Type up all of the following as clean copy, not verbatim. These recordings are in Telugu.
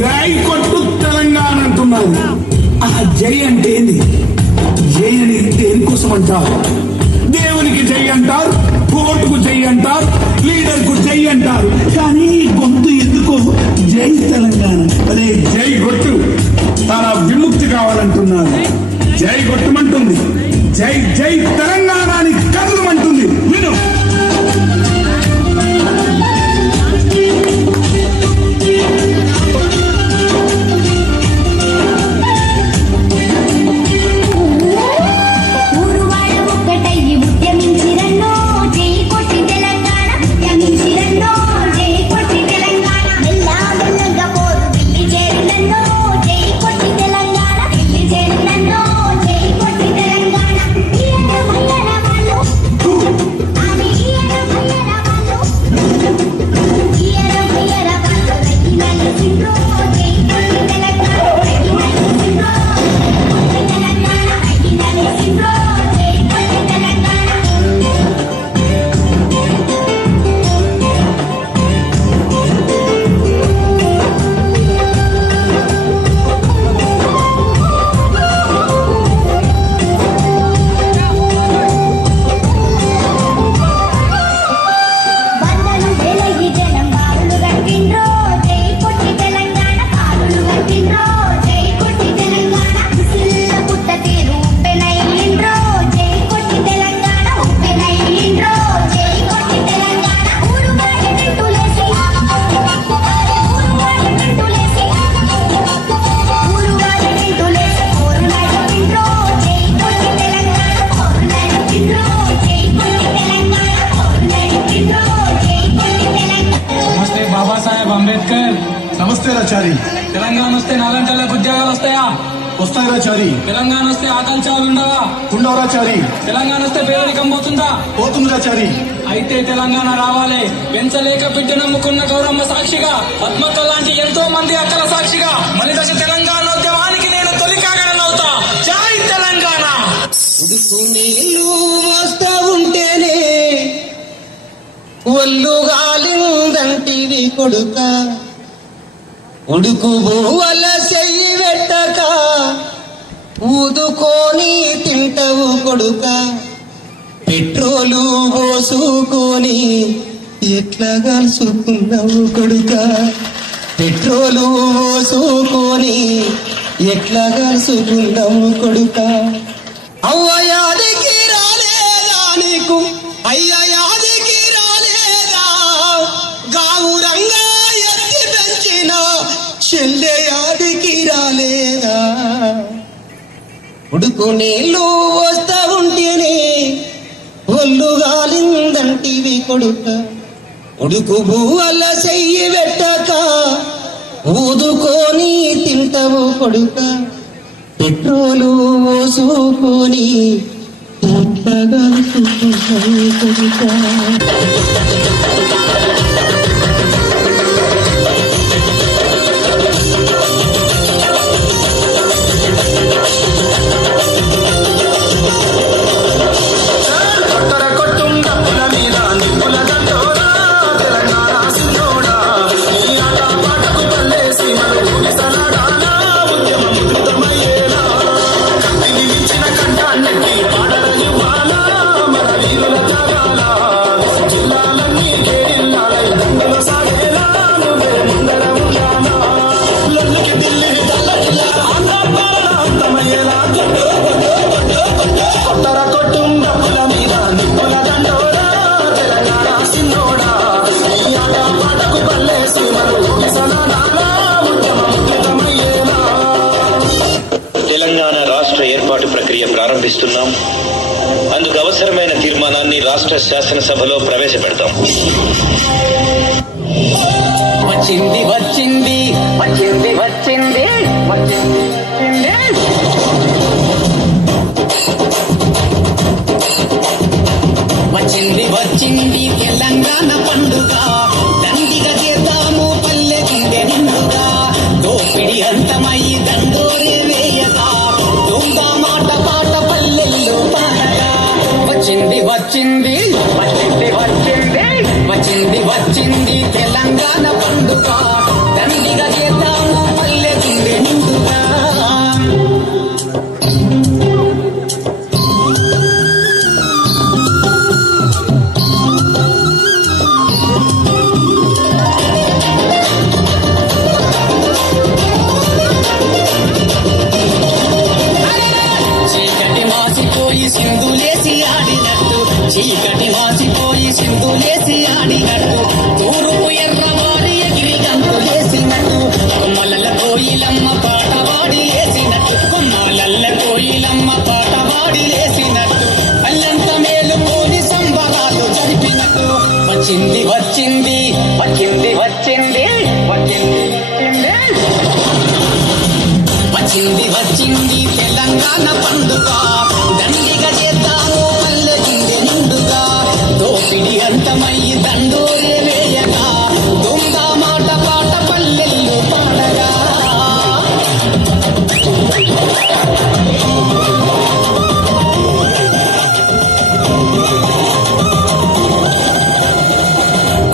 జై కొట్టు తెలంగాణ అంటున్నారు. ఆ జై అంటే ఏంది? జై అని దేనికోసం అంటారు? దేవునికి జై అంటారు, కోర్టుకు జై అంటారు, లీడర్ కు జై అంటారు. కానీ గొంతు ఎందుకో జై తెలంగాణ. అదే జై కొట్టు తన విముక్తి కావాలంటున్నారు. జై కొట్టమంటుంది, జై జై తెలంగాణ అని కదలమంటుంది. విను. నమస్తే రాచారి. తెలంగాణ వస్తే నాలంటి ఉద్యోగాలు వస్తాయా? వస్తాయి రాచారి. తెలంగాణ వస్తే ఆకల్చాలు ఉండవా? ఉండవు రాచారి. తెలంగాణ వస్తే పేదరికం పోతుందా? పోతుంది రాచారి. అయితే తెలంగాణ రావాలి. పెంచలేక బిడ్డ నమ్ముకున్న గౌరమ్మ సాక్షిగా, పద్మక్క లాంటి ఎంతో మంది అక్కల సాక్షిగా మలిదశ తెలంగాణోద్యమానికి నేను తొలి కాగనవుతా. జై తెలంగాణ. ఉడుకు నీళ్ళు మోస్తా ఉంటేనే ఒళ్ళు గాలిందంటివి కొడుక, ఉడుకు బువ్వల చెయ్యి పెట్టక ఊదుకొని తింటవు కొడుక, పెట్రోలు పోసుకొని ఎట్లా కలుసుకున్నావు కొడుక, పెట్రోలు పోసుకొని ఎట్లా కలుసుకున్నావు కొడుక. అవ్వయాదికి రాలేదా నీకు, అయ్యయాదికి రాలేదా, గావురంగా ఎత్తి పెంచిన చెల్లెయాదికి రాలేదా. ఉడుకు నీళ్ళు వస్తా ఉంటేనే ఒళ్ళు గాలిందంటివి కొడుక, ఉడుకు భూవల్ల చెయ్యి పెట్టక ఊదుకొని తింటవు కొడుక, పెట్రోలు పోసుకొని ఎట్లా కొడుక. తెలంగాణ రాష్ట్ర ఏర్పాటు ప్రక్రియ ప్రారంభిస్తున్నాం. అందుకు అవసరమైన తీర్మానాన్ని రాష్ట్ర శాసనసభలో ప్రవేశపెడతాం. వచ్చింది వచ్చింది వచ్చింది వచ్చింది వచ్చింది వచ్చింది వచ్చింది తెలంగాణ పండుగ, దండిగా చేద్దాము పల్లె గుండె నిండుగా, దోపిడి అంతమయ్యి దండోరే వేయగా, దొంగ మాట పాట పల్లెల్లో పాడగా. వచ్చింది వచ్చింది వచ్చింది వచ్చింది వచ్చింది వచ్చింది తెలంగాణ పండుగ, దండిగా చేద్దాము వచ్చింది వచ్చింది తెలంగాణ పండుగ దండిగా చేద్దాము పల్లె గుండె నిండుగా దోపిడి అంతమయ్యి దండోరే వేయగా దొంగ మాట పాట పల్లెల్లో పాడగా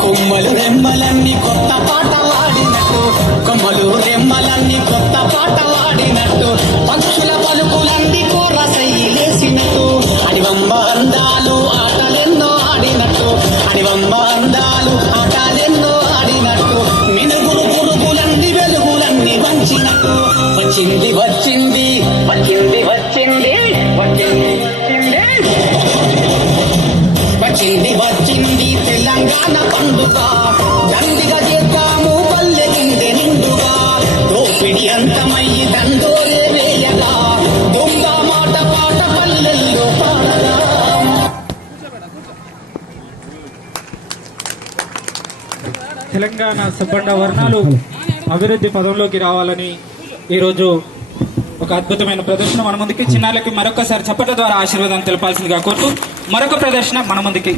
కొమ్మలు రెమ్మలన్నీ కొత్త పాట వాడినట్టు కొమ్మలు రెమ్మలన్నీ కొత్త పాట వాడినట్టు పక్షుల పలుకులన్నీ కోరసైలేసినట్టు అడివమ్మ అందాలు ఆటలెన్నో ఆడినట్టు అడివమ్మ అందాలు ఆటలెన్నో ఆడినట్టు మినుగురు పురుగులన్నీ వెలుగులన్నీ వంచినట్టు వచ్చింది వచ్చింది వచ్చింది వచ్చింది వచ్చింది వచ్చింది వచ్చింది తెలంగాణ పండుగ దండిగా చేద్దాము పల్లె గుండె నిండుగా దోపిడి అంతమయ్యి దండోరే వేయగా దొంగ మాట పాట పల్లెల్లో పాడగా తెలంగాణ సబ్బండ వర్ణాలు అభివృద్ధి పదంలోకి రావాలని ఈరోజు ఒక అద్భుతమైన ప్రదర్శన మన ముందుకి చిన్నారులకి మరొకసారి చప్పట్ల ద్వారా ఆశీర్వాదం తెలపాల్సిందిగా కోరుతూ మరొక ప్రదర్శన మన ముందుకి